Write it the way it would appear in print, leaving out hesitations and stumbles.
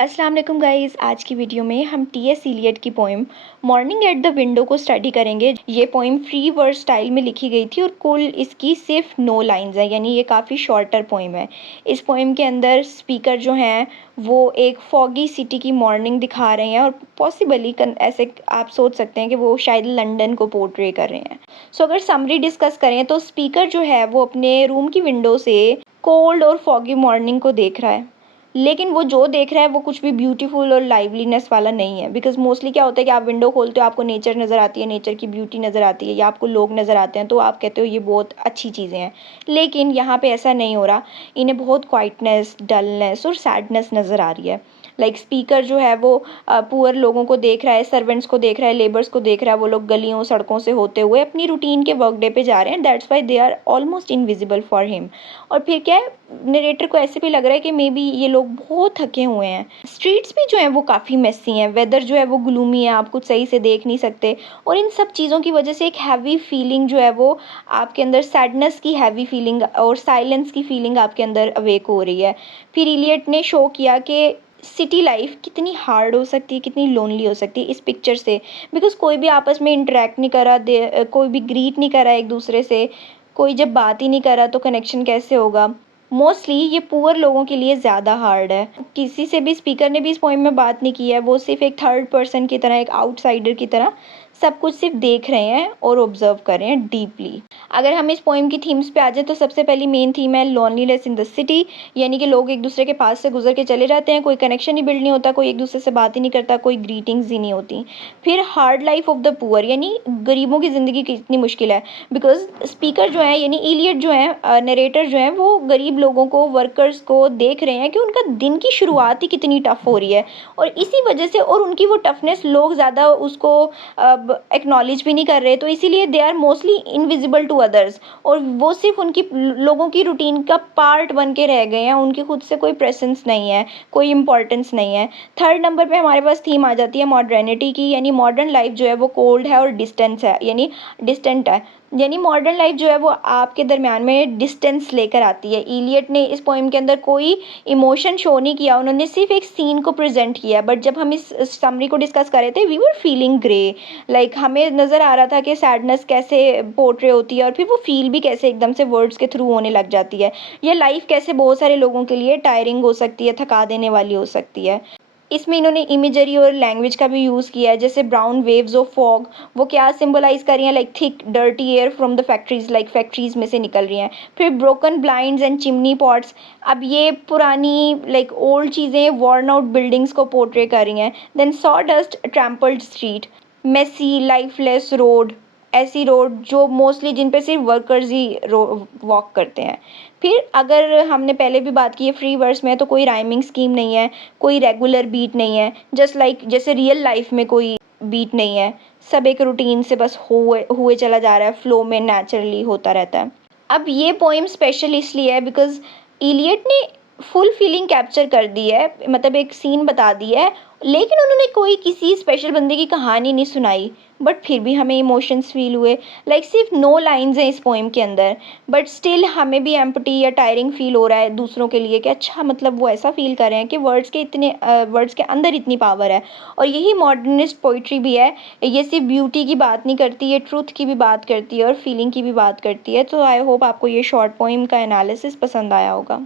अस्सलाम वालेकुम गाइस। आज की वीडियो में हम टी.एस. इलियट की poem morning at the window को स्टडी करेंगे। ये पोएम फ्री वर्स स्टाइल में लिखी गई थी और कुल इसकी सिर्फ 9 लाइंस हैं, यानी ये काफ़ी शॉर्टर पोएम है। इस पोएम के अंदर स्पीकर जो हैं वो एक फॉगी सिटी की मॉर्निंग दिखा रहे हैं और पॉसिबली ऐसे आप सोच सकते हैं कि वो शायद लंदन को पोर्ट्रे कर रहे हैं। सो अगर समरी डिस्कस करें तो स्पीकर जो है वो अपने रूम की विंडो से कोल्ड और फॉगी मॉर्निंग को देख रहा है, लेकिन वो जो देख रहा है वो कुछ भी ब्यूटीफुल और लाइवलीनेस वाला नहीं है। बिकॉज़ मोस्टली क्या होता है कि आप विंडो खोलते हो, आपको नेचर नज़र आती है, नेचर की ब्यूटी नज़र आती है, या आपको लोग नज़र आते हैं तो आप कहते हो ये बहुत अच्छी चीज़ें हैं। लेकिन यहाँ पे ऐसा नहीं हो रहा। इन्हें बहुत क्वाइटनेस, डलनेस और सैडनेस नज़र आ रही है। लाइक स्पीकर जो है वो पुअर लोगों को देख रहा है, सर्वेंट्स को देख रहा है, लेबर्स को देख रहा है। वो लोग गलियों सड़कों से होते हुए अपनी रूटीन के वर्क डे पे जा रहे हैं। That's why they are almost invisible for him. और फिर क्या है, नरेटर को ऐसे भी लग रहा है कि मे बी ये लोग बहुत थके हुए हैं। स्ट्रीट्स भी जो हैं वो काफ़ी मेसी हैं, वेदर जो है वो ग्लूमी है, आप कुछ सही से देख नहीं सकते। और इन सब चीज़ों की वजह से एक हैवी फीलिंग जो है वो आपके अंदर, सैडनेस की हैवी फीलिंग और साइलेंस की फीलिंग आपके अंदर अवेक हो रही है। फिर इलियट ने शो किया कि सिटी लाइफ कितनी हार्ड हो सकती है, कितनी लोनली हो सकती है इस पिक्चर से। बिकॉज़ कोई भी आपस में इंटरेक्ट नहीं कर रहा, कोई भी ग्रीट नहीं कर रहा एक दूसरे से, कोई जब बात ही नहीं कर रहा तो कनेक्शन कैसे होगा। मोस्टली ये पुअर लोगों के लिए ज़्यादा हार्ड है। किसी से भी, स्पीकर ने भी इस पोएम में बात नहीं की है। वो सिर्फ एक थर्ड पर्सन की तरह, एक आउटसाइडर की तरह सब कुछ सिर्फ देख रहे हैं और ऑब्जर्व कर रहे हैं डीपली। अगर हम इस पोएम की थीम्स पे आ जाए तो सबसे पहली मेन थीम है लोनलीनेस इन द सिटी, यानी कि लोग एक दूसरे के पास से गुजर के चले जाते हैं, कोई कनेक्शन ही बिल्ड नहीं होता, कोई एक दूसरे से बात ही नहीं करता, कोई ग्रीटिंग्स ही नहीं होती। फिर hard life of the poor, यानी गरीबों की ज़िंदगी कितनी मुश्किल है। बिकॉज स्पीकर जो है यानी इलियट जो है, नरेटर जो है, वो गरीब लोगों को, वर्कर्स को देख रहे हैं कि उनका दिन की शुरुआत ही कितनी टफ हो रही है। और इसी वजह से, और उनकी वो टफनेस लोग ज़्यादा उसको एक्नॉलेज भी नहीं कर रहे, तो इसीलिए they are mostly invisible to others. और वो सिर्फ उनकी लोगों की रूटीन का पार्ट बन के रह गए हैं, उनकी खुद से कोई प्रेजेंस नहीं है, कोई इंपॉर्टेंस नहीं है। थर्ड नंबर पे हमारे पास थीम आ जाती है मॉडर्निटी की, यानी मॉडर्न लाइफ जो है वो कोल्ड है और डिस्टेंस है, यानी डिस्टेंट है। यानी मॉडर्न लाइफ जो है वो आपके दरमियान में डिस्टेंस लेकर आती है। इलियट ने इस पोएम के अंदर कोई इमोशन शो नहीं किया, उन्होंने सिर्फ एक सीन को प्रेजेंट किया। बट जब हम इस समरी को डिस्कस कर रहे थे, we were feeling grey. Like हमें नज़र आ रहा था कि सैडनेस कैसे पोर्ट्रे होती है और फिर वो फील भी कैसे एकदम से वर्ड्स के थ्रू होने लग जाती है। ये लाइफ कैसे बहुत सारे लोगों के लिए टायरिंग हो सकती है, थका देने वाली हो सकती है। इसमें इन्होंने इमेजरी और लैंग्वेज का भी यूज़ किया है, जैसे ब्राउन वेव्स ऑफ फॉग, वो क्या सिंबलाइज कर रही हैं, like thick dirty air from the factories, like factories में से निकल रही हैं। फिर broken blinds and chimney pots, अब ये पुरानी लाइक ओल्ड चीज़ें वर्न आउट बिल्डिंग्स को पोर्ट्रे कर रही हैं। Then sawdust trampled street, messy lifeless road, ऐसी रोड जो मोस्टली जिन पे सिर्फ वर्कर्स ही वॉक करते हैं। फिर अगर हमने पहले भी बात की है, फ्री वर्स में तो कोई राइमिंग स्कीम नहीं है, कोई रेगुलर बीट नहीं है, जस्ट लाइक जैसे रियल लाइफ में कोई बीट नहीं है। सब एक रूटीन से बस हुए हुए चला जा रहा है, फ्लो में नेचुरली होता रहता है। अब ये पोएम स्पेशल इसलिए है बिकॉज़ इलियट ने फुल फीलिंग कैप्चर कर दी है, मतलब एक सीन बता दी है, लेकिन उन्होंने कोई किसी स्पेशल बंदे की कहानी नहीं सुनाई। बट फिर भी हमें इमोशंस फील हुए। लाइक सिर्फ 9 लाइंस हैं इस पोएम के अंदर, बट स्टिल हमें भी एम्पटी या टायरिंग फील हो रहा है दूसरों के लिए कि अच्छा, मतलब वो ऐसा फील कर रहे हैं कि वर्ड्स के अंदर इतनी पावर है। और यही मॉडर्निस्ट पोइट्री भी है। ये सिर्फ ब्यूटी की बात नहीं करती, ये ट्रुथ की भी बात करती है और फीलिंग की भी बात करती है। तो आई होप आपको ये शॉर्ट पोएम का एनालिसिस पसंद आया होगा।